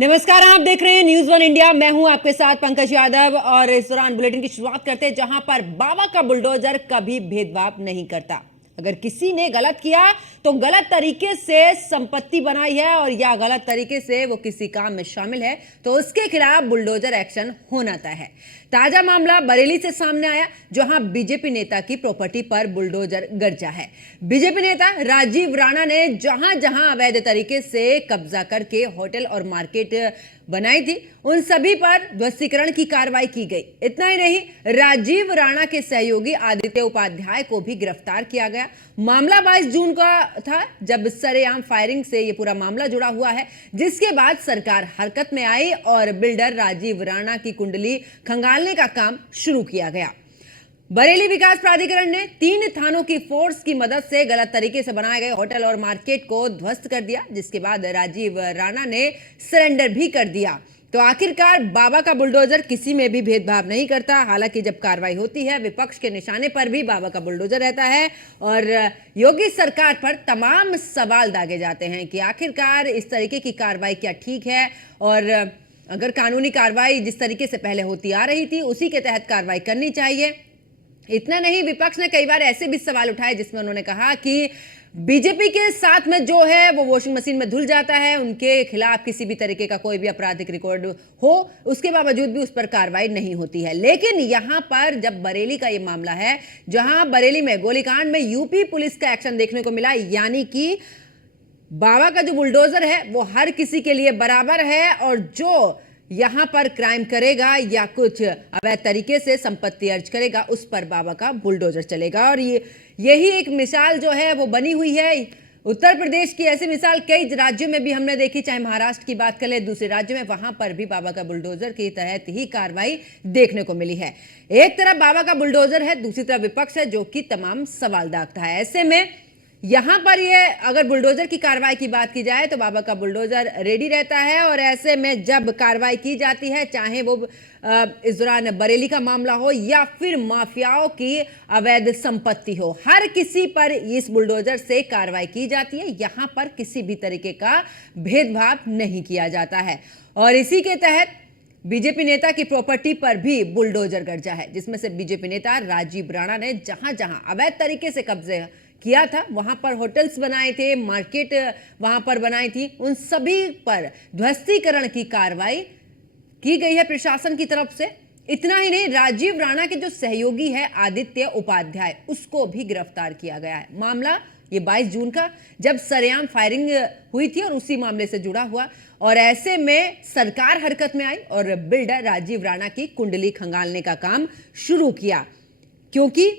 नमस्कार, आप देख रहे हैं न्यूज़ वन इंडिया। मैं हूं आपके साथ पंकज यादव और इस दौरान बुलेटिन की शुरुआत करते हैं जहां पर बाबा का बुलडोजर कभी भेदभाव नहीं करता। अगर किसी ने गलत किया तो गलत तरीके से संपत्ति बनाई है और या गलत तरीके से वो किसी काम में शामिल है तो उसके खिलाफ बुलडोजर एक्शन होना तय है। ताजा मामला बरेली से सामने आया जहां बीजेपी नेता की प्रॉपर्टी पर बुलडोजर गरजा है। बीजेपी नेता राजीव राणा ने जहां जहां अवैध तरीके से कब्जा करके होटल और मार्केट बनाई थी उन सभी पर ध्वस्तीकरण की कार्रवाई की गई। इतना ही नहीं, राजीव राणा के सहयोगी आदित्य उपाध्याय को भी गिरफ्तार किया गया। मामला 22 जून का था जब सरेआम फायरिंग से यह पूरा मामला जुड़ा हुआ है, जिसके बाद सरकार हरकत में आई और बिल्डर राजीव राणा की कुंडली खंगालने का काम शुरू किया गया। बरेली विकास प्राधिकरण ने 3 थानों की फोर्स की मदद से गलत तरीके से बनाए गए होटल और मार्केट को ध्वस्त कर दिया, जिसके बाद राजीव राणा ने सरेंडर भी कर दिया। तो आखिरकार बाबा का बुलडोजर किसी में भी भेदभाव नहीं करता। हालांकि जब कार्रवाई होती है विपक्ष के निशाने पर भी बाबा का बुलडोजर रहता है और योगी सरकार पर तमाम सवाल दागे जाते हैं कि आखिरकार इस तरीके की कार्रवाई क्या ठीक है, और अगर कानूनी कार्रवाई जिस तरीके से पहले होती आ रही थी उसी के तहत कार्रवाई करनी चाहिए। इतना नहीं, विपक्ष ने कई बार ऐसे भी सवाल उठाए जिसमें उन्होंने कहा कि बीजेपी के साथ में जो है वो वॉशिंग मशीन में धुल जाता है, उनके खिलाफ किसी भी तरीके का कोई भी आपराधिक रिकॉर्ड हो उसके बावजूद भी उस पर कार्रवाई नहीं होती है। लेकिन यहां पर जब बरेली का ये मामला है जहां बरेली में गोलीकांड में यूपी पुलिस का एक्शन देखने को मिला, यानी कि बाबा का जो बुलडोजर है वो हर किसी के लिए बराबर है और जो यहां पर क्राइम करेगा या कुछ अवैध तरीके से संपत्ति अर्ज करेगा उस पर बाबा का बुलडोजर चलेगा। और यही एक मिसाल जो है वो बनी हुई है उत्तर प्रदेश की। ऐसी मिसाल कई राज्यों में भी हमने देखी, चाहे महाराष्ट्र की बात कर ले, दूसरे राज्यों में, वहां पर भी बाबा का बुलडोजर के तहत ही कार्रवाई देखने को मिली है। एक तरफ बाबा का बुलडोजर है, दूसरी तरफ विपक्ष है जो कि तमाम सवाल दागता है। ऐसे में यहां पर ये अगर बुलडोजर की कार्रवाई की बात की जाए तो बाबा का बुलडोजर रेडी रहता है और ऐसे में जब कार्रवाई की जाती है, चाहे वो इस दौरान बरेली का मामला हो या फिर माफियाओं की अवैध संपत्ति हो, हर किसी पर इस बुलडोजर से कार्रवाई की जाती है। यहां पर किसी भी तरीके का भेदभाव नहीं किया जाता है और इसी के तहत बीजेपी नेता की प्रॉपर्टी पर भी बुलडोजर गरजा है, जिसमें से बीजेपी नेता राजीव राणा ने जहां जहां अवैध तरीके से कब्जे किया था वहां पर होटल्स बनाए थे, मार्केट वहां पर बनाई थी, उन सभी पर ध्वस्तीकरण की कार्रवाई की गई है प्रशासन की तरफ से। इतना ही नहीं, राजीव राणा के जो सहयोगी है आदित्य उपाध्याय, उसको भी गिरफ्तार किया गया है। मामला ये 22 जून का जब सरेआम फायरिंग हुई थी और उसी मामले से जुड़ा हुआ, और ऐसे में सरकार हरकत में आई और बिल्डर राजीव राणा की कुंडली खंगालने का काम शुरू किया, क्योंकि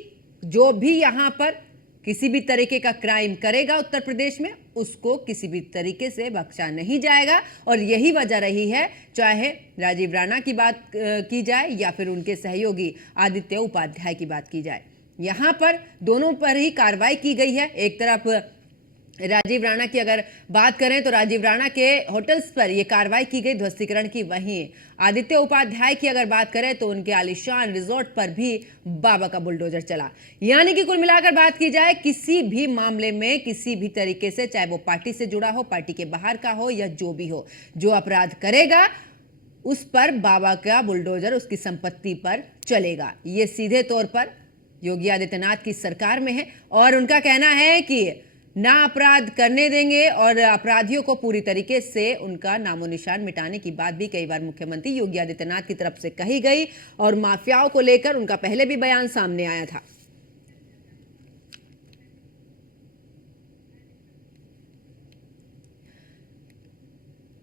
जो भी यहां पर किसी भी तरीके का क्राइम करेगा उत्तर प्रदेश में उसको किसी भी तरीके से बख्शा नहीं जाएगा। और यही वजह रही है, चाहे राजीव राणा की बात की जाए या फिर उनके सहयोगी आदित्य उपाध्याय की बात की जाए, यहां पर दोनों पर ही कार्रवाई की गई है। एक तरफ राजीव राणा की अगर बात करें तो राजीव राणा के होटल्स पर यह कार्रवाई की गई ध्वस्तीकरण की, वहीं आदित्य उपाध्याय की अगर बात करें तो उनके आलीशान रिजॉर्ट पर भी बाबा का बुलडोजर चला। यानी कि कुल मिलाकर बात की जाए किसी भी मामले में किसी भी तरीके से, चाहे वो पार्टी से जुड़ा हो, पार्टी के बाहर का हो या जो भी हो, जो अपराध करेगा उस पर बाबा का बुलडोजर उसकी संपत्ति पर चलेगा। ये सीधे तौर पर योगी आदित्यनाथ की सरकार में है और उनका कहना है कि ना अपराध करने देंगे और अपराधियों को पूरी तरीके से उनका नामो निशान मिटाने की बात भी कई बार मुख्यमंत्री योगी आदित्यनाथ की तरफ से कही गई और माफियाओं को लेकर उनका पहले भी बयान सामने आया था।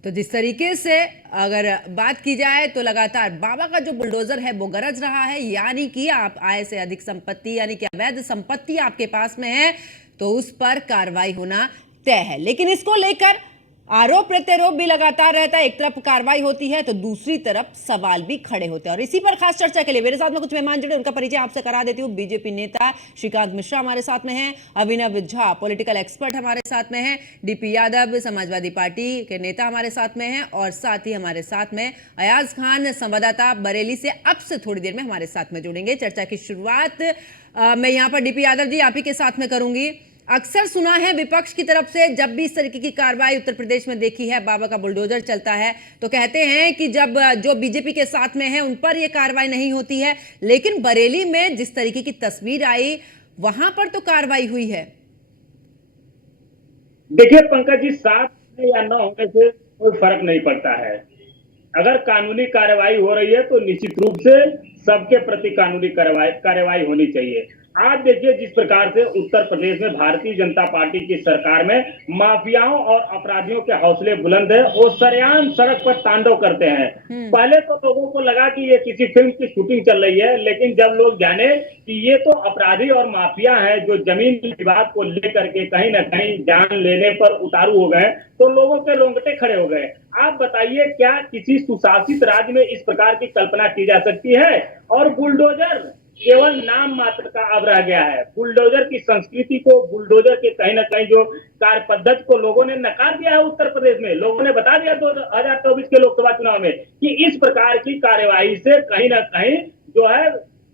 तो जिस तरीके से अगर बात की जाए तो लगातार बाबा का जो बुलडोजर है वो गरज रहा है, यानी कि आप आय से अधिक संपत्ति यानी कि अवैध संपत्ति आपके पास में है तो उस पर कार्रवाई होना तय है। लेकिन इसको लेकर आरोप प्रत्यारोप भी लगातार रहता है। एक तरफ कार्रवाई होती है तो दूसरी तरफ सवाल भी खड़े होते हैं और इसी पर खास चर्चा के लिए मेरे साथ में कुछ मेहमान जुड़े, उनका परिचय आपसे करा देती हूँ। बीजेपी नेता श्रीकांत मिश्रा हमारे साथ में हैं, अभिनव झा पॉलिटिकल एक्सपर्ट हमारे साथ में हैं, डीपी यादव समाजवादी पार्टी के नेता हमारे साथ में हैं और साथ ही हमारे साथ में अयाज खान संवाददाता बरेली से अब से थोड़ी देर में हमारे साथ में जुड़ेंगे। चर्चा की शुरुआत मैं यहाँ पर डीपी यादव जी आप ही के साथ में करूंगी। अक्सर सुना है विपक्ष की तरफ से, जब भी इस तरीके की कार्रवाई उत्तर प्रदेश में देखी है, बाबा का बुलडोजर चलता है, तो कहते हैं कि जब जो बीजेपी के साथ में है उन पर यह कार्रवाई नहीं होती है, लेकिन बरेली में जिस तरीके की तस्वीर आई वहां पर तो कार्रवाई हुई है। देखिए पंकज जी, 7 या 9 होने से कोई फर्क नहीं पड़ता है। अगर कानूनी कार्रवाई हो रही है तो निश्चित रूप से सबके प्रति कानूनी कार्रवाई होनी चाहिए। आप देखिए जिस प्रकार से उत्तर प्रदेश में भारतीय जनता पार्टी की सरकार में माफियाओं और अपराधियों के हौसले बुलंद है, वो सरेआम सड़क पर तांडव करते हैं। पहले तो लोगों को लगा कि ये किसी फिल्म की शूटिंग चल रही है, लेकिन जब लोग जाने कि ये तो अपराधी और माफिया हैं जो जमीन विवाद को लेकर के कहीं ना कहीं जान लेने पर उतारू हो गए, तो लोगों के रोंगटे खड़े हो गए। आप बताइए, क्या किसी सुशासित राज्य में इस प्रकार की कल्पना की जा सकती है? और बुलडोजर केवल नाम मात्र का अब रह गया है। बुलडोजर की संस्कृति को, बुलडोजर के कहीं ना कहीं जो कार्य पद्धति को लोगों ने नकार दिया है। उत्तर प्रदेश में लोगों ने बता दिया 2024 के लोकसभा चुनाव में कि इस प्रकार की कार्यवाही से कहीं ना कहीं जो है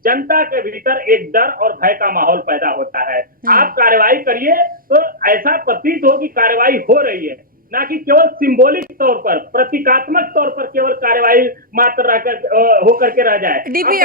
जनता के भीतर एक डर और भय का माहौल पैदा होता है। आप कार्रवाई करिए तो ऐसा प्रतीत हो कि कार्रवाई हो रही है, ना कि केवल सिंबॉलिक तौर पर, प्रतीकात्मक तौर पर केवल कार्रवाई मात्र होकर के रह जाए। डीपी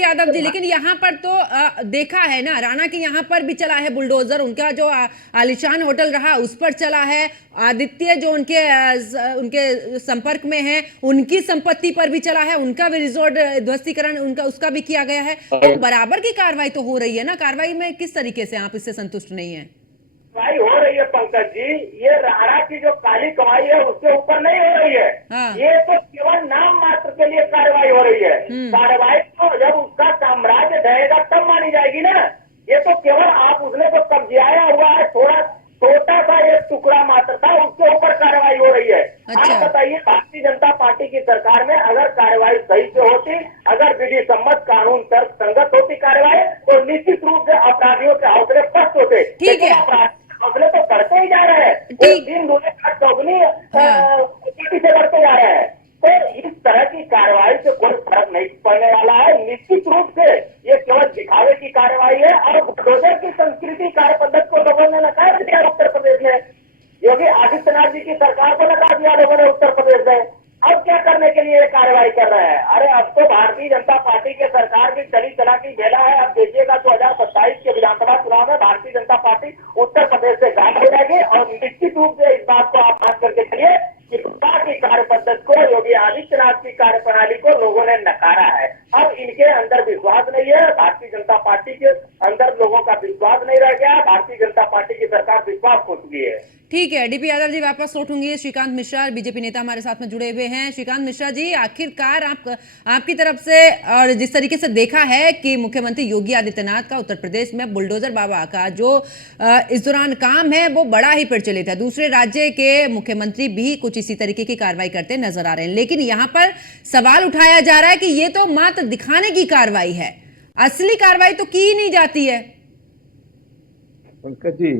यादव जी, लेकिन यहाँ पर तो देखा है ना, राणा के यहाँ पर भी चला है बुलडोजर, उनका जो आलीशान होटल रहा उस पर चला है, आदित्य जो उनके संपर्क में है उनकी संपत्ति पर भी चला है, उनका भी रिजॉर्ट ध्वस्तीकरण उसका भी किया गया है। तो बराबर की कार्रवाई तो हो रही है ना, कार्रवाई में किस तरीके से आप इससे संतुष्ट नहीं है? कार्रवाई हो रही है पंकज जी, ये राणा की जो काली कमाई है उसके ऊपर नहीं हो रही है। ये तो केवल नाम मात्र के लिए कार्रवाई हो रही है। कार्रवाई तो जब उसका साम्राज्य ढहेगा तब मानी जाएगी ना। ये तो केवल आप उसने तो कब्जाया हुआ है, थोड़ा छोटा सा एक टुकड़ा मात्र था, उसके ऊपर कार्रवाई हो रही है। अच्छा। आप बताइए, भारतीय जनता पार्टी की सरकार में अगर कार्रवाई सही से होती, अगर विधि सम्मत कानून तर्क संगत होती कार्रवाई, तो निश्चित रूप से अपराधियों के हौसले पस्त होते। ठीक है, हौसले तो बढ़ते ही जा रहे हैं, दिन दूनी चौगुनी से बढ़ते जा रहे हैं। तो इस तरह की कार्रवाई से कोई फर्क नहीं पड़ने वाला है। निश्चित रूप से ये केवल दिखावे की कार्रवाई है और बुलडोजर की संस्कृति कार्य पद्धति को लोगों ने नकार दिया उत्तर प्रदेश में। योगी आदित्यनाथ जी की सरकार को नकार दिया लोगों ने उत्तर प्रदेश में। अब क्या करने के लिए कार्रवाई कर रहे हैं? अरे अब तो भारतीय जनता पार्टी के सरकार की चली चला की बेला है। अब देखिएगा 2027 के विधानसभा चुनाव में भारतीय जनता पार्टी उत्तर प्रदेश से गायब हो जाएगी। और निश्चित रूप से इस बात को आप बात करके चलिए कि सरकार की कार्य पद्धति को, योगी आदित्यनाथ की कार्य प्रणाली को लोगों ने नकारा है। अब इनके अंदर विश्वास नहीं है, भारतीय जनता पार्टी के अंदर लोगों का विश्वास नहीं रह गया। भारतीय जनता पार्टी की सरकार विश्वास खो चुकी है। ठीक है, डीपी यादव जी वापस लौटूंगी। श्रीकांत मिश्रा बीजेपी नेता हमारे साथ में जुड़े हुए हैं। श्रीकांत मिश्रा जी, आखिरकार आपकी तरफ से, और जिस तरीके से देखा है कि मुख्यमंत्री योगी आदित्यनाथ का उत्तर प्रदेश में बुलडोजर बाबा का जो इस दौरान काम है वो बड़ा ही प्रचलित है, दूसरे राज्य के मुख्यमंत्री भी कुछ इसी तरीके की कार्रवाई करते नजर आ रहे हैं, लेकिन यहाँ पर सवाल उठाया जा रहा है कि ये तो मात्र दिखाने की कार्रवाई है, असली कार्रवाई तो की ही नहीं जाती है। पंकज जी,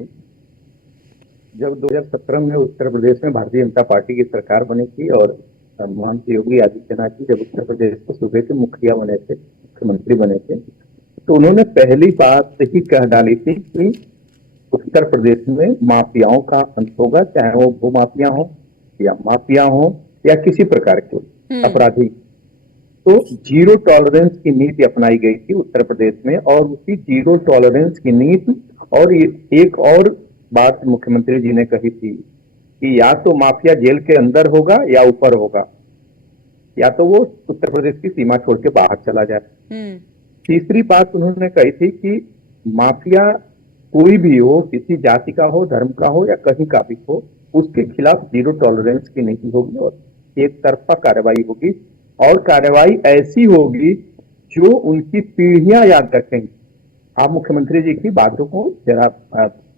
जब 2017 में उत्तर प्रदेश में भारतीय जनता पार्टी की सरकार बनी थी और मुख्यमंत्री योगी आदित्यनाथ जी जब उत्तर प्रदेश के सूबे के मुखिया बने थे, मुख्यमंत्री बने थे, तो उन्होंने पहली बात ही कह डाली थी कि उत्तर प्रदेश में माफियाओं का अंत होगा, चाहे वो भूमाफिया हो या माफिया हो या किसी प्रकार के अपराधी। तो जीरो टॉलरेंस की नीति अपनाई गई थी उत्तर प्रदेश में, और उसी जीरो टॉलरेंस की नीति और एक और बात मुख्यमंत्री जी ने कही थी कि या तो माफिया जेल के अंदर होगा या ऊपर होगा, या तो वो उत्तर प्रदेश की सीमा छोड़ के बाहर चला जाए। तीसरी बात उन्होंने कही थी कि माफिया कोई भी हो, किसी जाति का हो, धर्म का हो या कहीं का भी हो, उसके खिलाफ जीरो टॉलरेंस की नीति होगी और एक तरफा कार्रवाई होगी, और कार्रवाई ऐसी होगी जो उनकी पीढ़ियां याद रखेंगी। आप मुख्यमंत्री जी की बातों को जरा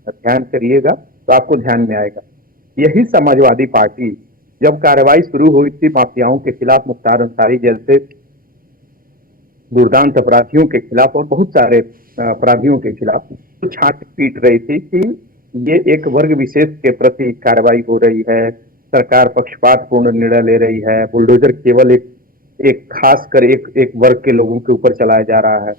ध्यान करिएगा तो आपको ध्यान में आएगा। यही समाजवादी पार्टी जब कार्रवाई शुरू हुई थी माफियाओं के खिलाफ, मुख्तार अंसारी जैसे दुर्दांत अपराधियों के खिलाफ और बहुत सारे अपराधियों के खिलाफ, तो छाती पीट रही थी कि ये एक वर्ग विशेष के प्रति कार्रवाई हो रही है, सरकार पक्षपातपूर्ण निर्णय ले रही है, बुलडोजर केवल एक खास कर एक वर्ग के लोगों के ऊपर चलाया जा रहा है।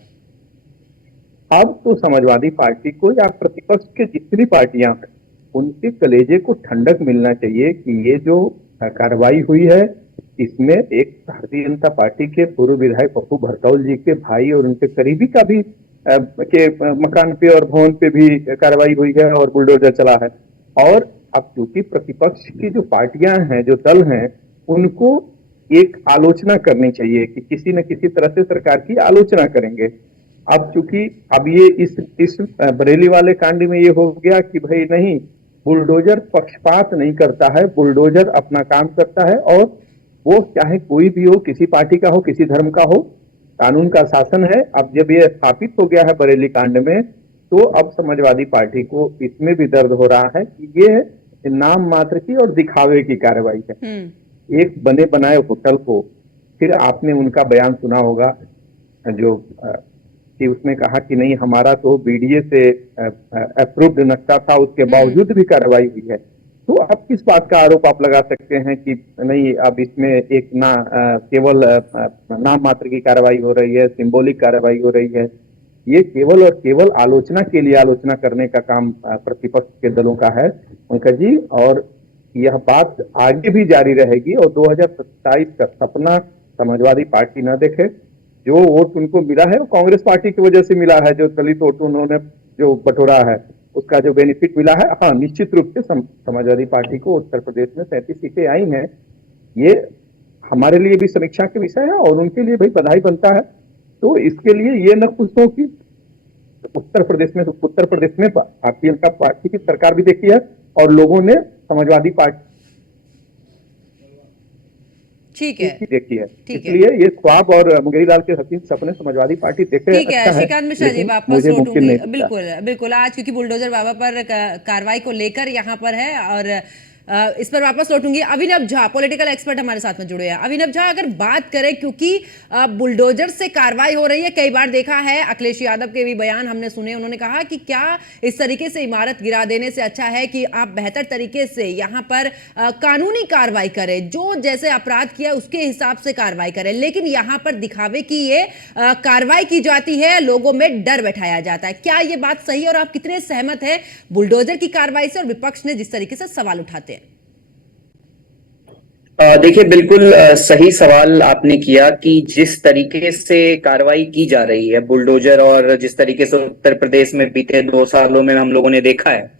अब तो समाजवादी पार्टी को या प्रतिपक्ष के जितनी पार्टियां हैं उनके कलेजे को ठंडक मिलना चाहिए कि ये जो कार्रवाई हुई है इसमें एक भारतीय जनता पार्टी के पूर्व विधायक पप्पू भरतौल जी के भाई और उनके करीबी का भी के मकान पे और भवन पे भी कार्रवाई हुई है और बुलडोजर चला है। और अब चूंकि प्रतिपक्ष की जो पार्टियां हैं, जो दल हैं, उनको एक आलोचना करनी चाहिए कि किसी न किसी तरह से सरकार की आलोचना करेंगे। अब चूंकि अब ये इस बरेली वाले कांड में ये हो गया कि भाई नहीं, बुलडोजर पक्षपात नहीं करता है, बुलडोजर अपना काम करता है और वो चाहे कोई भी हो, किसी पार्टी का हो, किसी धर्म का हो, कानून का शासन है। अब जब ये स्थापित हो गया है बरेली कांड में, तो अब समाजवादी पार्टी को इसमें भी दर्द हो रहा है कि ये नाम मात्र की और दिखावे की कार्रवाई है। एक बने बनाए होटल को, फिर आपने उनका बयान सुना होगा जो कि उसने कहा कि नहीं हमारा तो बीडीए से अप्रूव्ड नक्शा था, उसके बावजूद भी कार्रवाई हुई है। तो अब किस बात का आरोप आप लगा सकते हैं कि नहीं अब इसमें एक केवल नाम मात्र की कार्रवाई हो रही है, सिंबॉलिक कार्रवाई हो रही है। ये केवल और केवल आलोचना के लिए आलोचना करने का काम प्रतिपक्ष के दलों का है पंकज जी, और यह बात आगे भी जारी रहेगी। और 2027 का सपना समाजवादी पार्टी न देखे। जो वोट उनको मिला है वो कांग्रेस पार्टी की वजह से मिला है, जो दलित वोट उन्होंने जो बटोरा है उसका जो बेनिफिट मिला है। हाँ, निश्चित रूप से समाजवादी पार्टी को उत्तर प्रदेश में 37 सीटें आई हैं, ये हमारे लिए भी समीक्षा के विषय है और उनके लिए भी बधाई बनता है। तो इसके लिए ये न खुश हो कि उत्तर प्रदेश में भारतीय जनता पार्टी की सरकार भी देखी है और लोगों ने समाजवादी पार्टी ठीक है देखी है, इसलिए ये ख्वाब और मुंगेरी लाल के हसीन सपने समाजवादी पार्टी देखे। ठीक है श्रीकांत मिश्रा जी, वापस लौटूंगी। बिल्कुल बिल्कुल, आज क्योंकि बुलडोजर बाबा पर कार्रवाई को लेकर यहाँ पर है और इस पर वापस लौटूंगी। अभिनव झा पॉलिटिकल एक्सपर्ट हमारे साथ में जुड़े हैं। अभिनव झा, अगर बात करें, क्योंकि बुलडोजर से कार्रवाई हो रही है, कई बार देखा है, अखिलेश यादव के भी बयान हमने सुने, उन्होंने कहा कि क्या इस तरीके से इमारत गिरा देने से अच्छा है कि आप बेहतर तरीके से यहाँ पर कानूनी कार्रवाई करें, जो जैसे अपराध किया उसके हिसाब से कार्रवाई करें। लेकिन यहाँ पर दिखावे की ये कार्रवाई की जाती है, लोगों में डर बैठाया जाता है। क्या ये बात सही है और आप कितने सहमत है बुलडोजर की कार्रवाई से और विपक्ष ने जिस तरीके से सवाल उठाते हैं? देखिए, बिल्कुल सही सवाल आपने किया कि जिस तरीके से कार्रवाई की जा रही है बुलडोजर और जिस तरीके से उत्तर प्रदेश में बीते 2 सालों में हम लोगों ने देखा है,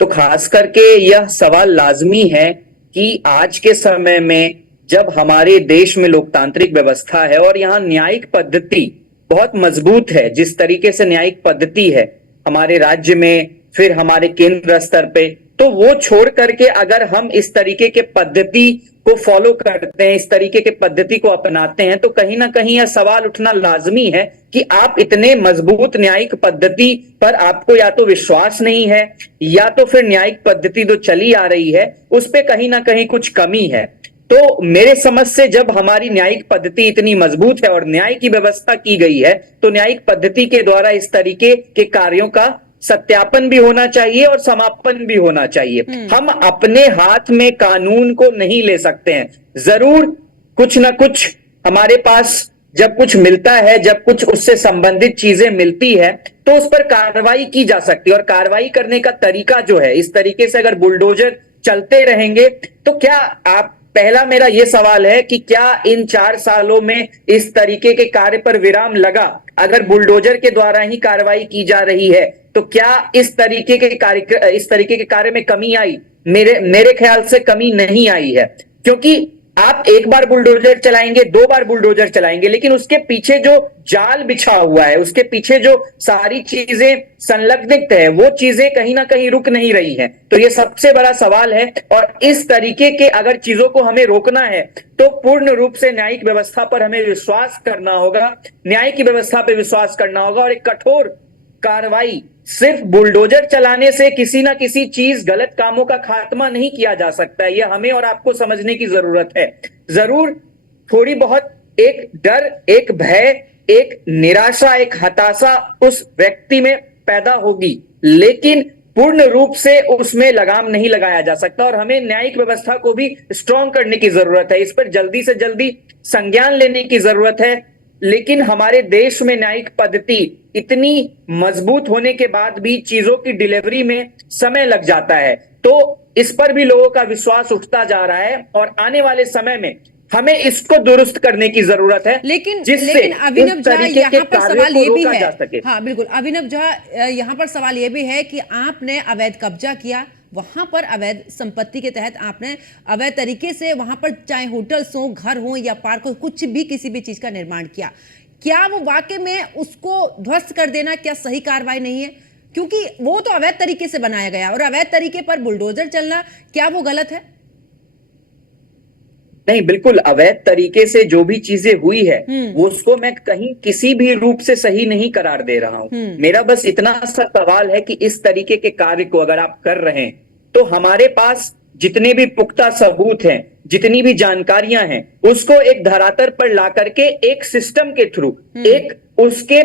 तो खास करके यह सवाल लाजमी है कि आज के समय में जब हमारे देश में लोकतांत्रिक व्यवस्था है और यहाँ न्यायिक पद्धति बहुत मजबूत है, जिस तरीके से न्यायिक पद्धति है हमारे राज्य में, फिर हमारे केंद्र स्तर पे, तो वो छोड़ करके अगर हम इस तरीके के पद्धति को फॉलो करते हैं, इस तरीके के पद्धति को अपनाते हैं, तो कहीं ना कहीं यह सवाल उठना लाजमी है कि आप इतने मजबूत न्यायिक पद्धति पर आपको या तो विश्वास नहीं है या तो फिर न्यायिक पद्धति जो चली आ रही है उस पे कहीं ना कहीं कुछ कमी है। तो मेरे समझ से जब हमारी न्यायिक पद्धति इतनी मजबूत है और न्याय की व्यवस्था की गई है, तो न्यायिक पद्धति के द्वारा इस तरीके के कार्यों का सत्यापन भी होना चाहिए और समापन भी होना चाहिए। हम अपने हाथ में कानून को नहीं ले सकते हैं। जरूर कुछ ना कुछ हमारे पास जब कुछ मिलता है, जब कुछ उससे संबंधित चीजें मिलती है, तो उस पर कार्रवाई की जा सकती है। और कार्रवाई करने का तरीका जो है, इस तरीके से अगर बुलडोजर चलते रहेंगे तो क्या पहला मेरा यह सवाल है कि क्या इन 4 सालों में इस तरीके के कार्य पर विराम लगा? अगर बुलडोजर के द्वारा ही कार्रवाई की जा रही है तो क्या इस तरीके के कार्य में कमी आई? मेरे ख्याल से कमी नहीं आई है, क्योंकि आप एक बार बुलडोजर चलाएंगे, 2 बार बुलडोजर चलाएंगे, लेकिन उसके पीछे जो जाल बिछा हुआ है, उसके पीछे जो सारी चीजें संलग्नित है, वो चीजें कहीं ना कहीं रुक नहीं रही हैं। तो ये सबसे बड़ा सवाल है। और इस तरीके के अगर चीजों को हमें रोकना है तो पूर्ण रूप से न्यायिक व्यवस्था पर हमें विश्वास करना होगा, न्याय की व्यवस्था पर विश्वास करना होगा और एक कठोर कार्रवाई। सिर्फ बुलडोजर चलाने से किसी ना किसी चीज, गलत कामों का खात्मा नहीं किया जा सकता है। यह हमें और आपको समझने की जरूरत है। जरूर थोड़ी बहुत एक डर, एक भय, एक निराशा, एक हताशा उस व्यक्ति में पैदा होगी, लेकिन पूर्ण रूप से उसमें लगाम नहीं लगाया जा सकता। और हमें न्यायिक व्यवस्था को भी स्ट्रॉन्ग करने की जरूरत है। इस पर जल्दी से जल्दी संज्ञान लेने की जरूरत है। लेकिन हमारे देश में न्यायिक पद्धति इतनी मजबूत होने के बाद भी चीजों की डिलीवरी में समय लग जाता है। तो इस पर भी लोगों का विश्वास उठता जा रहा है और आने वाले समय में हमें इसको दुरुस्त करने की जरूरत है, लेकिन जिससे अभिनव इस झा, तरीके के यहाँ पर कार्यों सवाल को ये भी रोका है, जा सके। हाँ बिल्कुल अभिनव झा, यहाँ पर सवाल ये भी है कि आपने अवैध कब्जा किया, वहां पर अवैध संपत्ति के तहत आपने अवैध तरीके से वहां पर चाहे होटल्स हो, घर हो या पार्क हो, कुछ भी किसी भी चीज का निर्माण किया, क्या वो वाकई में उसको ध्वस्त कर देना क्या सही कार्रवाई नहीं है? क्योंकि वो तो अवैध तरीके से बनाया गया और अवैध तरीके पर बुलडोजर चलना, क्या वो गलत है? नहीं, बिल्कुल अवैध तरीके से जो भी चीजें हुई है वो उसको मैं कहीं किसी भी रूप से सही नहीं करार दे रहा हूं। मेरा बस इतना सा सवाल है कि इस तरीके के कार्य को अगर आप कर रहे हैं तो हमारे पास जितने भी पुख्ता सबूत हैं, जितनी भी जानकारियां हैं, उसको एक धरातल पर ला करके एक सिस्टम के थ्रू, एक उसके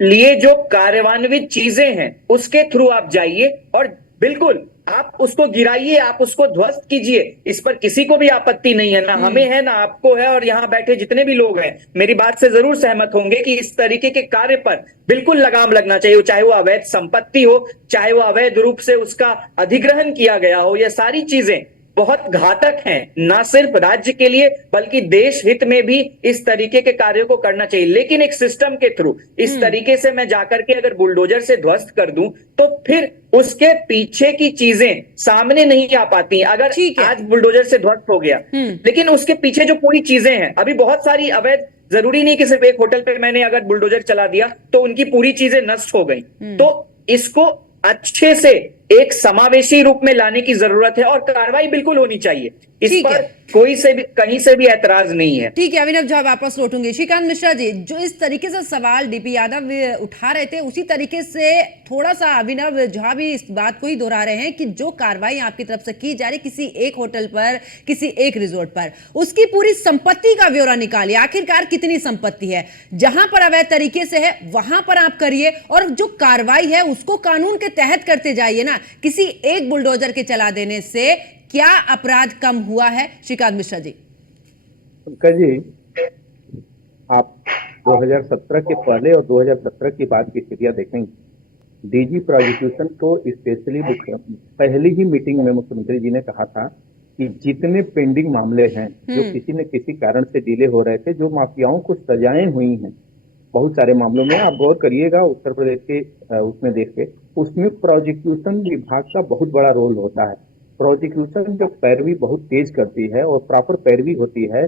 लिए जो कार्यान्वित चीजें हैं उसके थ्रू आप जाइए और बिल्कुल आप उसको गिराइए, आप उसको ध्वस्त कीजिए। इस पर किसी को भी आपत्ति नहीं है, ना हमें है ना आपको है, और यहाँ बैठे जितने भी लोग हैं मेरी बात से जरूर सहमत होंगे कि इस तरीके के कार्य पर बिल्कुल लगाम लगना चाहिए, चाहे वो अवैध संपत्ति हो, चाहे वो अवैध रूप से उसका अधिग्रहण किया गया हो। ये सारी चीजें बहुत घातक हैं, ना सिर्फ राज्य के लिए बल्कि देश हित में भी इस तरीके के कार्यों को करना चाहिए। लेकिन एक सिस्टम के थ्रू इस तरीके से मैं जाकर के अगर बुलडोजर से ध्वस्त कर दूं तो फिर उसके पीछे की चीजें सामने नहीं आ पाती। अगर आज बुलडोजर से ध्वस्त हो गया लेकिन उसके पीछे जो पूरी चीजें हैं, अभी बहुत सारी अवैध, जरूरी नहीं कि सिर्फ एक होटल पे मैंने अगर बुलडोजर चला दिया तो उनकी पूरी चीजें नष्ट हो गई। तो इसको अच्छे से एक समावेशी रूप में लाने की जरूरत है और कार्रवाई बिल्कुल होनी चाहिए। इस पर कोई से भी कहीं से भी ऐतराज नहीं है। ठीक है अभिनव झा, वापस लौटूंगी। श्रीकांत मिश्रा जी, जो इस तरीके से सवाल डीपी यादव उठा रहे थे उसी तरीके से थोड़ा सा अभिनव झा भी इस बात को ही दोहरा रहे हैं कि जो कार्रवाई आपकी तरफ से की जा रही किसी एक होटल पर, किसी एक रिजोर्ट पर, उसकी पूरी संपत्ति का ब्यौरा निकालिए, आखिरकार कितनी संपत्ति है, जहां पर अवैध तरीके से है वहां पर आप करिए और जो कार्रवाई है उसको कानून के तहत करते जाइए ना। किसी एक बुलडोजर के चला देने से क्या अपराध कम हुआ है? श्रीकांत मिश्रा जी। पंकज जी, आप 2017 के पहले और 2017 के बाद की स्थितियां देखेंगे। डीजी प्रोसिक्यूशन को स्पेशली पहली ही मीटिंग में मुख्यमंत्री जी ने कहा था कि जितने पेंडिंग मामले हैं जो किसी न किसी कारण से डिले हो रहे थे, जो माफियाओं को सजाएं हुई हैं बहुत सारे मामलों में, आप गौर करिएगा उत्तर प्रदेश के उसमें देख के, उसमें प्रोसिक्यूशन विभाग का बहुत बड़ा रोल होता है। प्रोसिक्यूशन जब पैरवी बहुत तेज करती है और प्रॉपर पैरवी होती है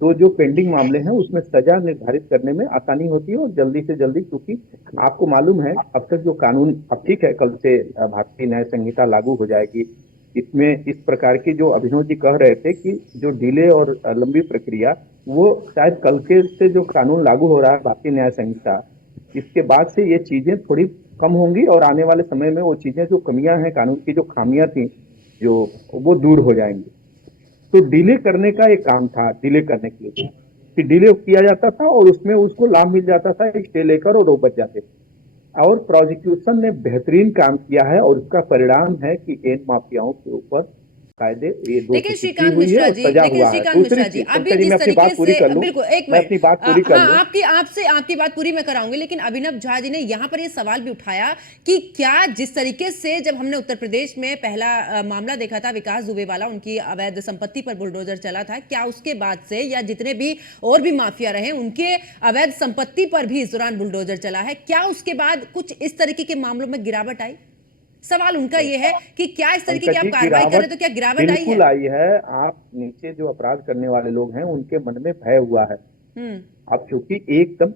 तो जो पेंडिंग मामले हैं उसमें सजा निर्धारित करने में आसानी होती है और जल्दी से जल्दी, क्योंकि आपको मालूम है अब तक जो कानून, अब ठीक है कल से भारतीय न्याय संहिता लागू हो जाएगी, इसमें इस प्रकार की जो अभिनव जी कह रहे थे कि जो डिले और लंबी प्रक्रिया, वो शायद कल के से जो कानून लागू हो रहा है भारतीय न्याय संहिता, इसके बाद से ये चीजें थोड़ी कम होंगी और आने वाले समय में वो चीजें जो कमियां हैं, कानून की जो खामियां थी जो वो दूर हो जाएंगी। तो डिले करने का एक काम था, डिले करने के लिए कि डिले किया जाता था और उसमें उसको लाभ मिल जाता था, स्टे लेकर और वो बच जाते थे। और प्रोसिक्यूशन ने बेहतरीन काम किया है और उसका परिणाम है कि इन माफियाओं के ऊपर कायदे ये दो लेकिन श्रीकांत मिश्रा जी, अभी जिस तरीके से, बिल्कुल एक मिनट, अपनी बात पूरी कर लूं। आपकी बात पूरी मैं कराऊंगी, लेकिन अभिनव झा जी ने यहाँ पर ये सवाल भी उठाया कि क्या जिस तरीके से जब हमने उत्तर प्रदेश में पहला मामला देखा था विकास दुबे वाला, उनकी अवैध संपत्ति पर बुलडोजर चला था, क्या उसके बाद से या जितने भी और भी माफिया रहे उनके अवैध संपत्ति पर भी इस दौरान बुलडोजर चला है, क्या उसके बाद कुछ इस तरीके के मामलों में गिरावट आई? सवाल उनका ये है कि क्या इस तरीके की आप कार्रवाई कर रहे तो क्या गिरावट आई है? बिल्कुल आई है। आप नीचे जो अपराध करने वाले लोग हैं उनके मन में भय हुआ है। अब क्योंकि एकदम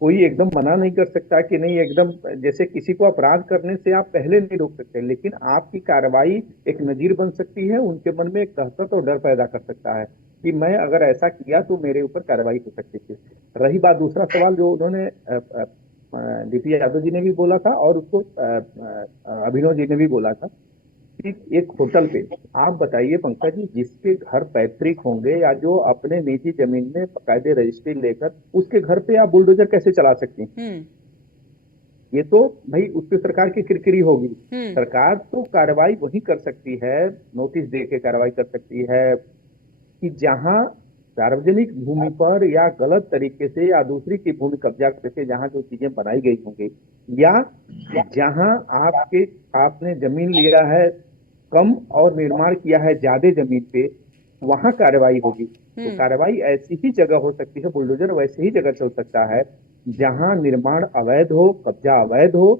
कोई एकदम मना नहीं कर सकता कि नहीं, एकदम जैसे किसी को अपराध करने से आप पहले नहीं रोक सकते, लेकिन आपकी कार्रवाई एक नजीर बन सकती है, उनके मन में एक दहशत और डर पैदा कर सकता है कि मैं अगर ऐसा किया तो मेरे ऊपर कार्रवाई हो सकती थी। रही बात दूसरा सवाल जो उन्होंने डीपी यादव जी ने भी बोला था और उसको अभिनव जी ने भी बोला था कि एक होटल पे आप बताइए पंकज जी, जिसके घर पैतृक होंगे या जो अपने निजी जमीन में बाकायदे रजिस्ट्री लेकर, उसके घर पे आप बुलडोजर कैसे चला सकती हैं? ये तो भाई उस पर सरकार की किरकिरी होगी। सरकार तो कार्रवाई वही कर सकती है, नोटिस दे के कार्रवाई कर सकती है कि जहां सार्वजनिक भूमि पर या गलत तरीके से या दूसरी की भूमि कब्जा करके जहां जो चीजें बनाई गई होंगी, या जहां आपने जमीन लिया है कम और निर्माण किया है ज्यादा जमीन पे, वहां कार्रवाई होगी। तो कार्रवाई ऐसी ही जगह हो सकती है, बुलडोजर वैसे ही जगह चल सकता है जहां निर्माण अवैध हो, कब्जा अवैध हो।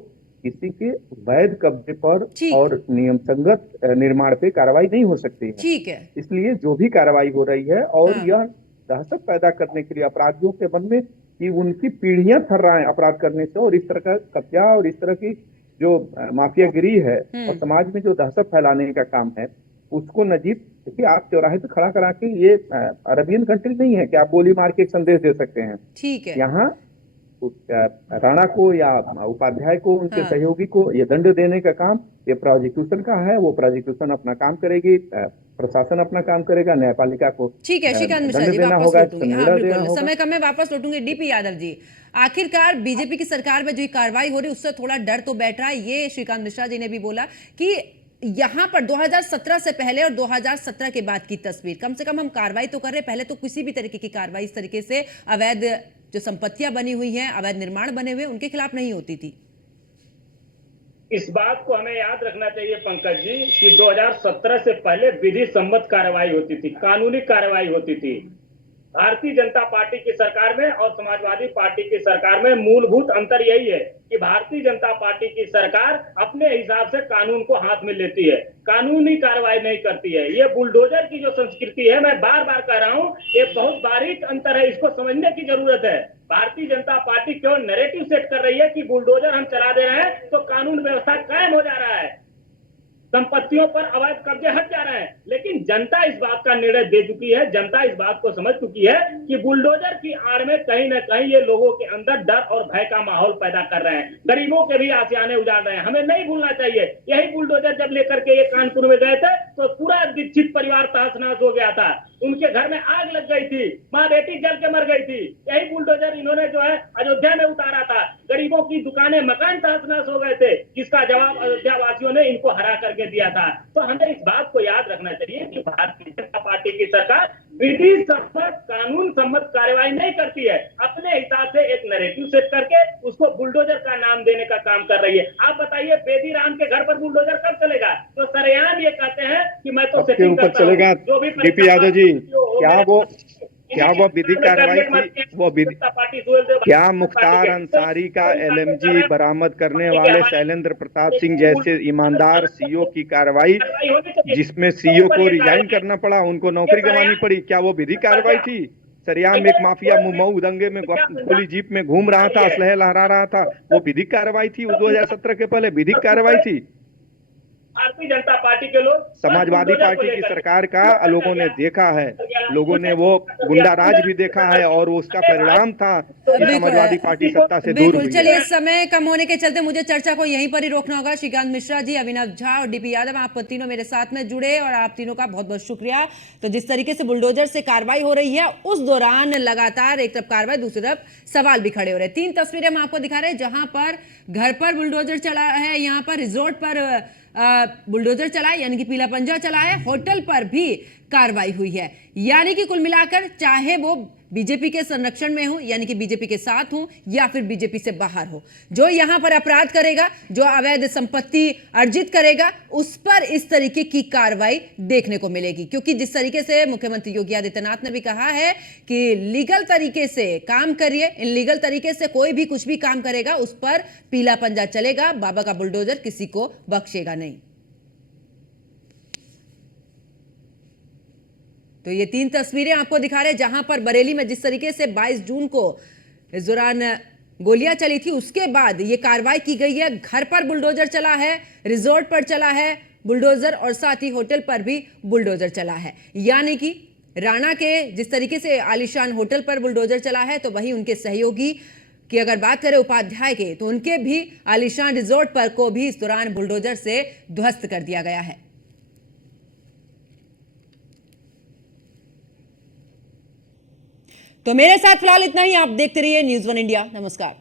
किसी के वैध कब्जे पर ठीक। और नियम संगत निर्माण पे कार्रवाई नहीं हो सकती है। ठीक है। इसलिए जो भी कार्रवाई हो रही है, और हाँ। यह दहशत पैदा करने के लिए अपराधियों के मन में कि उनकी पीढ़ियां थर रहा है अपराध करने से, और इस तरह का कब्जा और इस तरह की जो माफियागिरी है और समाज में जो दहशत फैलाने का काम है, उसको नजीब देखिए। आप चौराहे पे खड़ा करा के, ये अरबियन कंट्री नहीं है कि आप गोली मार के एक संदेश दे सकते हैं। ठीक है। यहाँ राणा को या उपाध्याय को, उनके हाँ। सहयोगी को ये दंड देने का काम ये प्रोसिक्यूशन का है। वो प्रोसिक्यूशन अपना काम करेगी, प्रशासन अपना काम करेगा, न्यायपालिका को ठीक है। श्रीकांत मिश्रा दंड जी देना वापस होगा, लौटूंगी। हाँ निर्णय देना बिल्कुल, होगा। समय कम है, वापस लौटूंगी। डीपी यादव जी, आखिरकार बीजेपी की सरकार में जो ये कार्रवाई हो रही है उससे थोड़ा डर तो बैठ रहा है। ये श्रीकांत मिश्रा जी ने भी बोला कि यहां पर 2017 से पहले और 2017 के बाद की तस्वीर, कम से कम हम कार्रवाई तो कर रहे हैं। पहले तो किसी भी तरीके की कार्रवाई इस तरीके से अवैध जो संपत्तियां बनी हुई हैं, अवैध निर्माण बने हुए, उनके खिलाफ नहीं होती थी। इस बात को हमें याद रखना चाहिए पंकज जी कि 2017 से पहले विधि सम्मत कार्रवाई होती थी, कानूनी कार्रवाई होती थी। भारतीय जनता पार्टी की सरकार में और समाजवादी पार्टी की सरकार में मूलभूत अंतर यही है कि भारतीय जनता पार्टी की सरकार अपने हिसाब से कानून को हाथ में लेती है, कानूनी कार्रवाई नहीं करती है। ये बुलडोजर की जो संस्कृति है, मैं बार बार कह रहा हूं, ये बहुत बारीक अंतर है, इसको समझने की जरूरत है। भारतीय जनता पार्टी केवल नैरेटिव सेट कर रही है कि बुलडोजर हम चला दे रहे हैं तो कानून व्यवस्था कायम हो जा रहा है, संपत्तियों पर अवैध कब्जे हट जा रहे हैं। लेकिन जनता इस बात का निर्णय दे चुकी है, जनता इस बात को समझ चुकी है कि बुलडोजर की आड़ में कहीं न कहीं ये लोगों के अंदर डर और भय का माहौल पैदा कर रहे हैं, गरीबों के भी आशियाने उजाड़ रहे हैं। हमें नहीं भूलना चाहिए, यही बुलडोजर जब लेकर के ये कानपुर में गए थे तो पूरा दीक्षित परिवार तहस नहस हो गया था, उनके घर में आग लग गई थी, माँ बेटी जल के मर गई थी। यही बुलडोजर इन्होंने जो है अयोध्या में उतारा था, गरीबों की दुकानें, मकान तहस नहस हो गए थे, जिसका जवाब अयोध्या वासियों ने इनको हरा करके दिया था। तो हमें इस बात को याद रखना चाहिए कि भारतीय जनता पार्टी की सरकार विधि सम्मत, कानून सम्मत कार्रवाई नहीं करती है, अपने हिसाब से एक नैरेटिव सेट करके उसको बुलडोजर का नाम देने का काम कर रही है। आप बताइए, बेदी राम के घर पर बुलडोजर कब चलेगा? तो सरेआम ये कहते हैं कि मैं तो सेटिंग करता हूं। चलेगा। जो भी डीपी यादव जी, क्या वो विधि कार्रवाई थी? वो विधि क्या मुख्तार अंसारी का एलएमजी बरामद करने वाले शैलेंद्र प्रताप सिंह जैसे ईमानदार सीईओ की कार्रवाई, जिसमें सीईओ को रिजाइन करना पड़ा, उनको नौकरी गंवानी पड़ी, क्या वो विधि कार्रवाई थी? सरेआम एक माफिया मऊ दंगे में खुली जीप में घूम रहा था, असलहे लहरा रहा था, वो विधिक कार्रवाई थी? 2017 के पहले विधिक कार्रवाई थी? भारतीय जनता पार्टी के लोग, समाजवादी पार्टी की सरकार का लोगों ने देखा है, लोगों ने वो गुंडा राज भी देखा है, और उसका परिणाम था कि समाजवादी पार्टी सत्ता से दूर हुई। चलिए, समय कम होने के चलते मुझे चर्चा को यहीं पर ही रोकना होगा। श्रीकांत मिश्रा जी, अभिनव झा और डीपी यादव, आप तीनों मेरे साथ में जुड़े और आप तीनों का बहुत बहुत शुक्रिया। तो जिस तरीके से बुलडोजर से कार्रवाई हो रही है, उस दौरान लगातार एक तरफ कार्रवाई, दूसरी तरफ सवाल भी खड़े हो रहे हैं। 3 तस्वीरें हम आपको दिखा रहे हैं, जहां पर घर पर बुलडोजर चला है, यहाँ पर रिजॉर्ट पर बुलडोजर चला है, यानी कि पीला पंजा चला है, होटल पर भी कार्रवाई हुई है। यानी कि कुल मिलाकर, चाहे वो बीजेपी के संरक्षण में हो, यानी कि बीजेपी के साथ हो, या फिर बीजेपी से बाहर हो, जो यहां पर अपराध करेगा, जो अवैध संपत्ति अर्जित करेगा, उस पर इस तरीके की कार्रवाई देखने को मिलेगी। क्योंकि जिस तरीके से मुख्यमंत्री योगी आदित्यनाथ ने भी कहा है कि लीगल तरीके से काम करिए, इनलीगल तरीके से कोई भी कुछ भी काम करेगा उस पर पीला पंजा चलेगा, बाबा का बुलडोजर किसी को बख्शेगा नहीं। तो ये 3 तस्वीरें आपको दिखा रहे हैं, जहां पर बरेली में जिस तरीके से 22 जून को इस दौरान गोलियां चली थी, उसके बाद ये कार्रवाई की गई है। घर पर बुलडोजर चला है, रिजॉर्ट पर चला है बुलडोजर, और साथ ही होटल पर भी बुलडोजर चला है। यानी कि राणा के जिस तरीके से आलीशान होटल पर बुलडोजर चला है, तो वही उनके सहयोगी की अगर बात करें उपाध्याय के, तो उनके भी आलीशान रिजॉर्ट पर को भी इस दौरान बुलडोजर से ध्वस्त कर दिया गया है। तो मेरे साथ फिलहाल इतना ही। आप देखते रहिए न्यूज़ 1 इंडिया। नमस्कार।